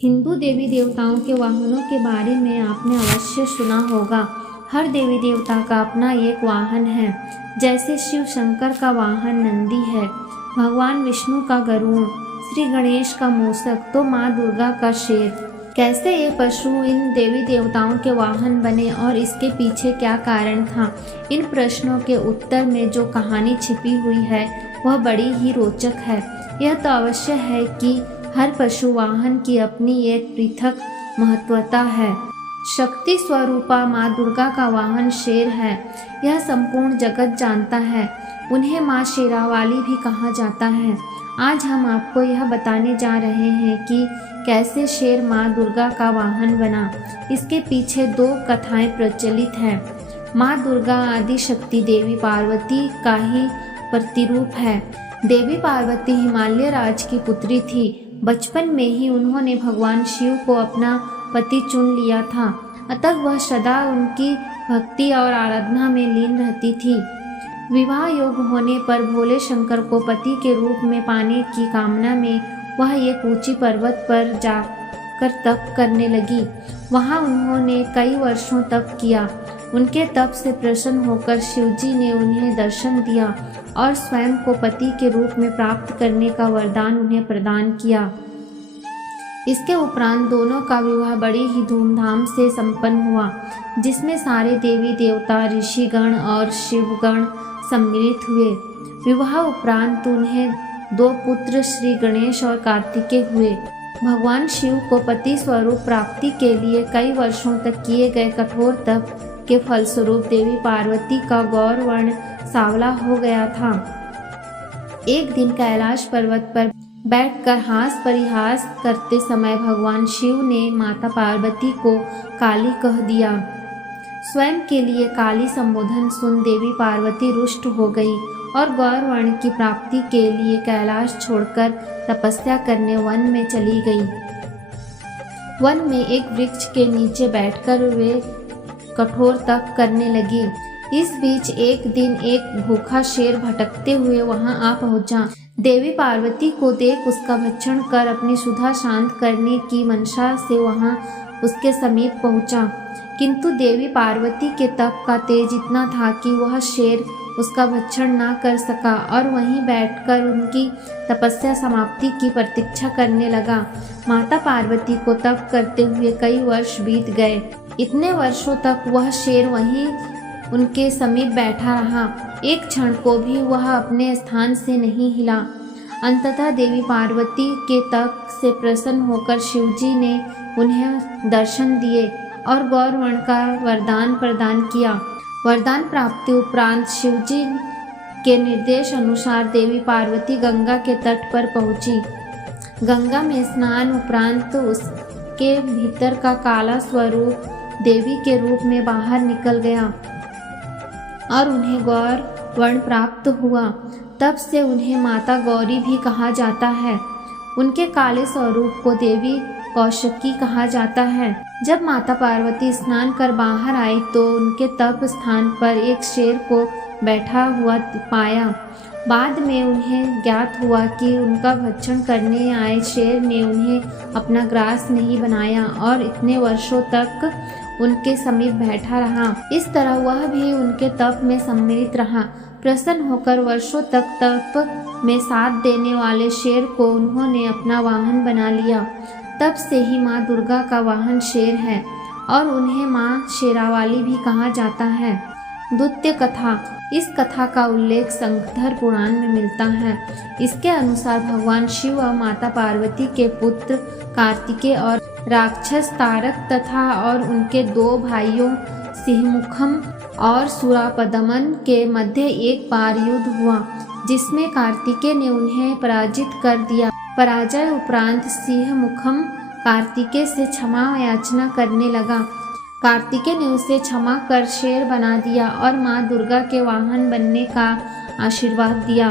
हिंदू देवी देवताओं के वाहनों के बारे में आपने अवश्य सुना होगा। हर देवी देवता का अपना एक वाहन है। जैसे शिव शंकर का वाहन नंदी है, भगवान विष्णु का गरुड़, श्री गणेश का मूषक, तो माँ दुर्गा का शेर। कैसे ये पशु इन देवी देवताओं के वाहन बने और इसके पीछे क्या कारण था? इन प्रश्नों के उत्तर में जो कहानी छिपी हुई है वह बड़ी ही रोचक है। यह तो अवश्य है कि हर पशु वाहन की अपनी एक पृथक महत्वता है। शक्ति स्वरूपा माँ दुर्गा का वाहन शेर है, यह संपूर्ण जगत जानता है। उन्हें माँ शेरावाली भी कहा जाता है। आज हम आपको यह बताने जा रहे हैं कि कैसे शेर माँ दुर्गा का वाहन बना। इसके पीछे दो कथाएं प्रचलित हैं। माँ दुर्गा आदि शक्ति देवी पार्वती का ही प्रतिरूप है। देवी पार्वती हिमालय राज की पुत्री थी। बचपन में ही उन्होंने भगवान शिव को अपना पति चुन लिया था, अतः वह सदा उनकी भक्ति और आराधना में लीन रहती थी। विवाह योग्य होने पर भोले शंकर को पति के रूप में पाने की कामना में वह एक ऊंची पर्वत पर जाकर तप करने लगी। वहां उन्होंने कई वर्षों तप किया। उनके तप से प्रसन्न होकर शिवजी ने उन्हें दर्शन दिया और स्वयं को पति के रूप में प्राप्त करने का वरदान उन्हें प्रदान किया। इसके उपरांत दोनों का विवाह बड़ी ही धूमधाम से संपन्न हुआ, जिसमें सारे देवी देवता, ऋषिगण और शिवगण सम्मिलित हुए। विवाह उपरांत उन्हें दो पुत्र श्री गणेश और कार्तिकेय हुए। भगवान शिव को पति स्वरूप प्राप्ति के लिए कई वर्षों तक किए गए कठोर तप के फलस्वरूप देवी पार्वती का गौर वर्ण सांवला हो गया था। एक दिन कैलाश पर्वत पर बैठकर हास परिहास करते समय भगवान शिव ने माता पार्वती को काली कह दिया। स्वयं के लिए काली संबोधन सुन देवी पार्वती रुष्ट हो गई और गौर वर्ण की प्राप्ति के लिए कैलाश छोड़कर तपस्या करने वन में चली गई। वन में एक वृक्ष के नीचे बैठकर वे कठोर तप करने लगी। इस बीच एक दिन एक भूखा शेर भटकते हुए वहां आ पहुंचा। देवी पार्वती को देख उसका भक्षण कर अपनी क्षुधा शांत करने की मंशा से वहां उसके समीप पहुंचा, किंतु देवी पार्वती के तप का तेज इतना था कि वह शेर उसका भक्षण ना कर सका और वहीं बैठकर उनकी तपस्या समाप्ति की प्रतीक्षा करने लगा। माता पार्वती को तप करते हुए कई वर्ष बीत गए। इतने वर्षों तक वह शेर वहीं उनके समीप बैठा रहा। एक क्षण को भी वह अपने स्थान से नहीं हिला। अंततः देवी पार्वती के तप से प्रसन्न होकर शिवजी ने उन्हें दर्शन दिए और गौर वर्ण का वरदान प्रदान किया। वरदान प्राप्ति उपरांत शिवजी के निर्देश अनुसार देवी पार्वती गंगा के तट पर पहुंची। गंगा में स्नान उपरांत उसके भीतर का काला स्वरूप देवी के रूप में बाहर निकल गया और उन्हें गौर वर्ण प्राप्त हुआ। तब से उन्हें माता गौरी भी कहा जाता है। उनके काले स्वरूप को देवी कौशकी कहा जाता है। जब माता पार्वती स्नान कर बाहर आई तो उनके तप स्थान पर एक शेर को बैठा हुआ पाया। बाद में उन्हें ज्ञात हुआ कि उनका भक्षण करने आए शेर ने उन्हें अपना ग्रास नहीं बनाया और इतने वर्षों तक उनके समीप बैठा रहा। इस तरह वह भी उनके तप में सम्मिलित रहा। प्रसन्न होकर वर्षों तक तप में साथ देने वाले शेर को उन्होंने अपना वाहन बना लिया। तब से ही माँ दुर्गा का वाहन शेर है और उन्हें माँ शेरावाली भी कहा जाता है। द्वितीय कथा। इस कथा का उल्लेख शंकरधर पुराण में मिलता है। इसके अनुसार भगवान शिव और माता पार्वती के पुत्र कार्तिकेय और राक्षस तारक तथा और उनके दो भाइयों सिंहमुखम और सुरापदमन के मध्य एक बार युद्ध हुआ, जिसमें कार्तिकेय ने उन्हें पराजित कर दिया। पराजय उपरांत सिंहमुखम कार्तिकेय से क्षमा याचना करने लगा। कार्तिकेय ने उसे क्षमा कर शेर बना दिया और माँ दुर्गा के वाहन बनने का आशीर्वाद दिया।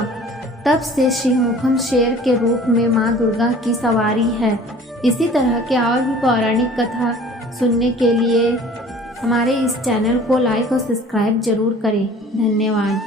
तब से सिंहमुखम शेर के रूप में माँ दुर्गा की सवारी है। इसी तरह के और भी पौराणिक कथा सुनने के लिए हमारे इस चैनल को लाइक और सब्सक्राइब जरूर करें। धन्यवाद।